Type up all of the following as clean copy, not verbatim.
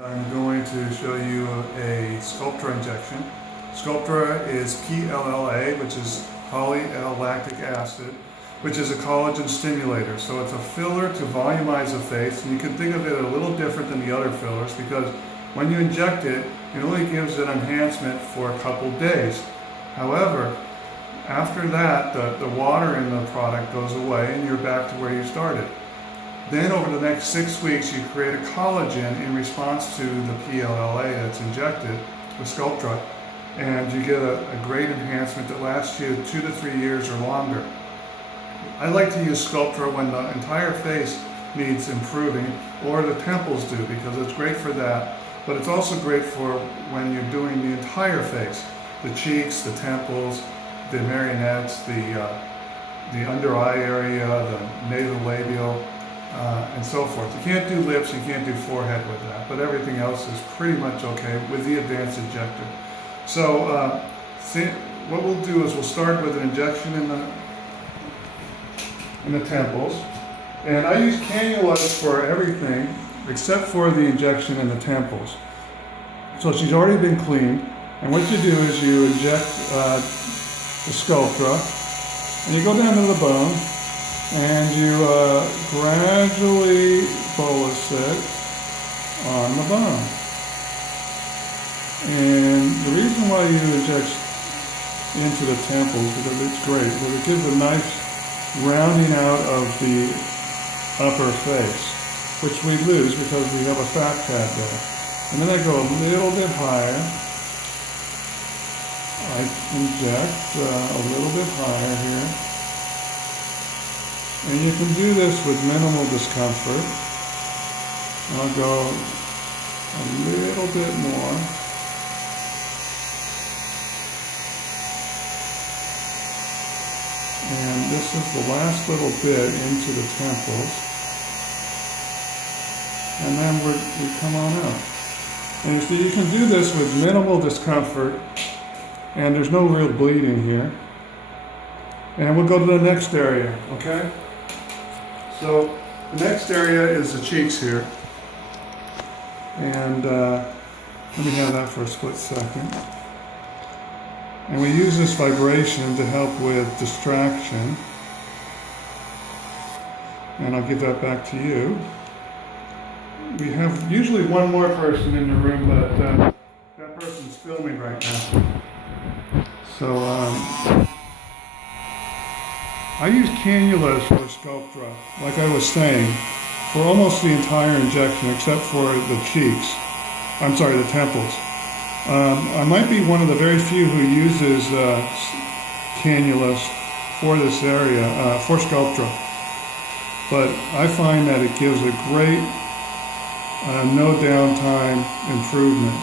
I'm going to show you a Sculptra injection. Sculptra is PLLA, which is poly-L-lactic acid, which is a collagen stimulator. So it's a filler to volumize the face, and you can think of it a little different than the other fillers because when you inject it, it only gives an enhancement for a couple days. However, after that, the water in the product goes away and you're back to where you started. Then over the next 6 weeks, you create a collagen in response to the PLLA that's injected with Sculptra, and you get a great enhancement that lasts you 2 to 3 years or longer. I like to use Sculptra when the entire face needs improving, or the temples do, because it's great for that, but it's also great for when you're doing the entire face, the cheeks, the temples, the marionettes, the under eye area, the nasolabial, and so forth. You can't do lips, you can't do forehead with that, but everything else is pretty much okay with the advanced injector. So what we'll do is we'll start with an injection in the temples, and I use cannulas for everything except for the injection in the temples. So she's already been cleaned, and what you do is you inject the Sculptra, and you go down to the bone, and you gradually bolus it on the bone. And the reason why you inject into the temples, because it's great, because it gives a nice rounding out of the upper face, which we lose because we have a fat pad there. And then I go a little bit higher. I inject a little bit higher here. And you can do this with minimal discomfort. I'll go a little bit more. And this is the last little bit into the temples. And then we come on out. And you see, you can do this with minimal discomfort, and there's no real bleeding here. And we'll go to the next area, okay? So the next area is the cheeks here. And let me have that for a split second. And we use this vibration to help with distraction. And I'll give that back to you. We have usually one more person in the room, but that person's filming right now. So I use cannulas for Sculptra, like I was saying, for almost the entire injection except for the cheeks. I'm sorry, the temples. I might be one of the very few who uses cannulas for this area, for Sculptra. But I find that it gives a great no downtime improvement.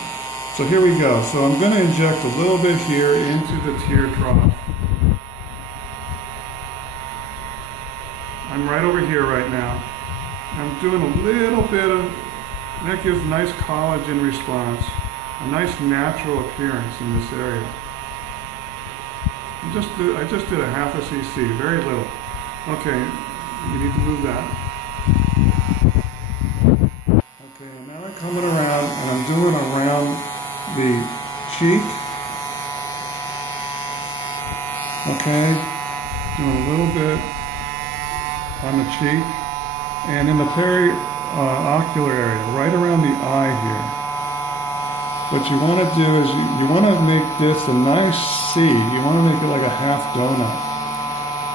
So here we go. So I'm going to inject a little bit here into the tear trough. I'm right over here right now. I'm doing a little bit of, that gives a nice collagen response, a nice natural appearance in this area. I just did a half a cc, very little. Okay, you need to move that. Okay, and now I'm coming around and I'm doing around the cheek. Okay, doing a little bit on the cheek, and in the periocular area, right around the eye here. What you want to do is you want to make this a nice C. You want to make it like a half donut.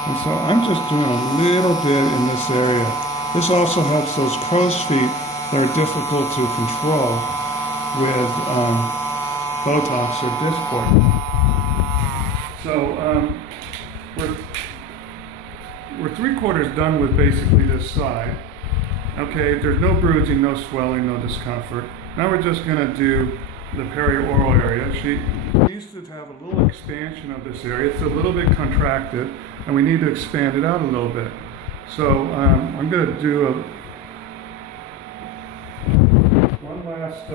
And so I'm just doing a little bit in this area. This also helps those crow's feet that are difficult to control with Botox or Dysport. So we're 3/4 done with basically this side. Okay, there's no bruising, no swelling, no discomfort. Now we're just going to do the perioral area. She needs to have a little expansion of this area. It's a little bit contracted, and we need to expand it out a little bit. So I'm going to do one last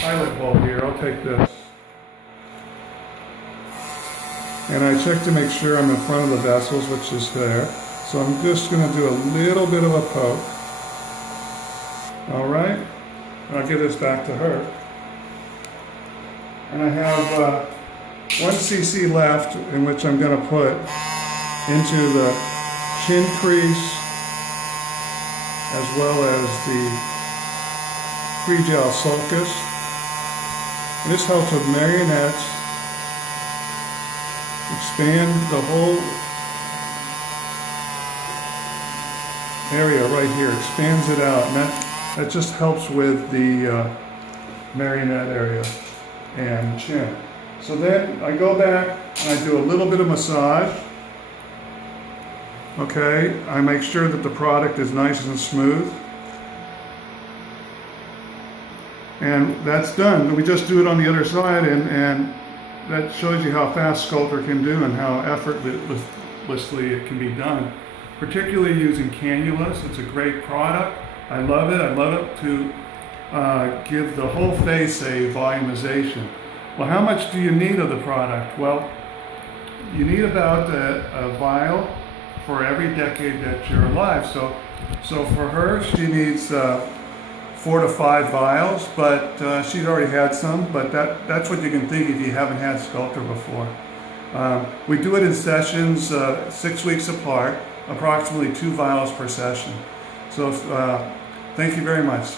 pilot hole here. I'll take this. And I check to make sure I'm in front of the vessels, which is there. So I'm just going to do a little bit of a poke. All right. I'll give this back to her. And I have 1 cc left, in which I'm going to put into the chin crease as well as the free-gel sulcus. And this helps with marionettes, expand the whole area right here, expands it out, and that just helps with the marionette area and chin. So then I go back and I do a little bit of massage. Okay, I make sure that the product is nice and smooth. And that's done. We just do it on the other side, and that shows you how fast Sculptra can do and how effortlessly it can be done. Particularly using cannulas. It's a great product. I love it. I love it to give the whole face a volumization. Well, how much do you need of the product? Well, you need about a vial for every decade that you're alive. So for her, she needs 4 to 5 vials, but she's already had some, but that's what you can think if you haven't had Sculptra before. We do it in sessions 6 weeks apart, approximately 2 vials per session. So thank you very much.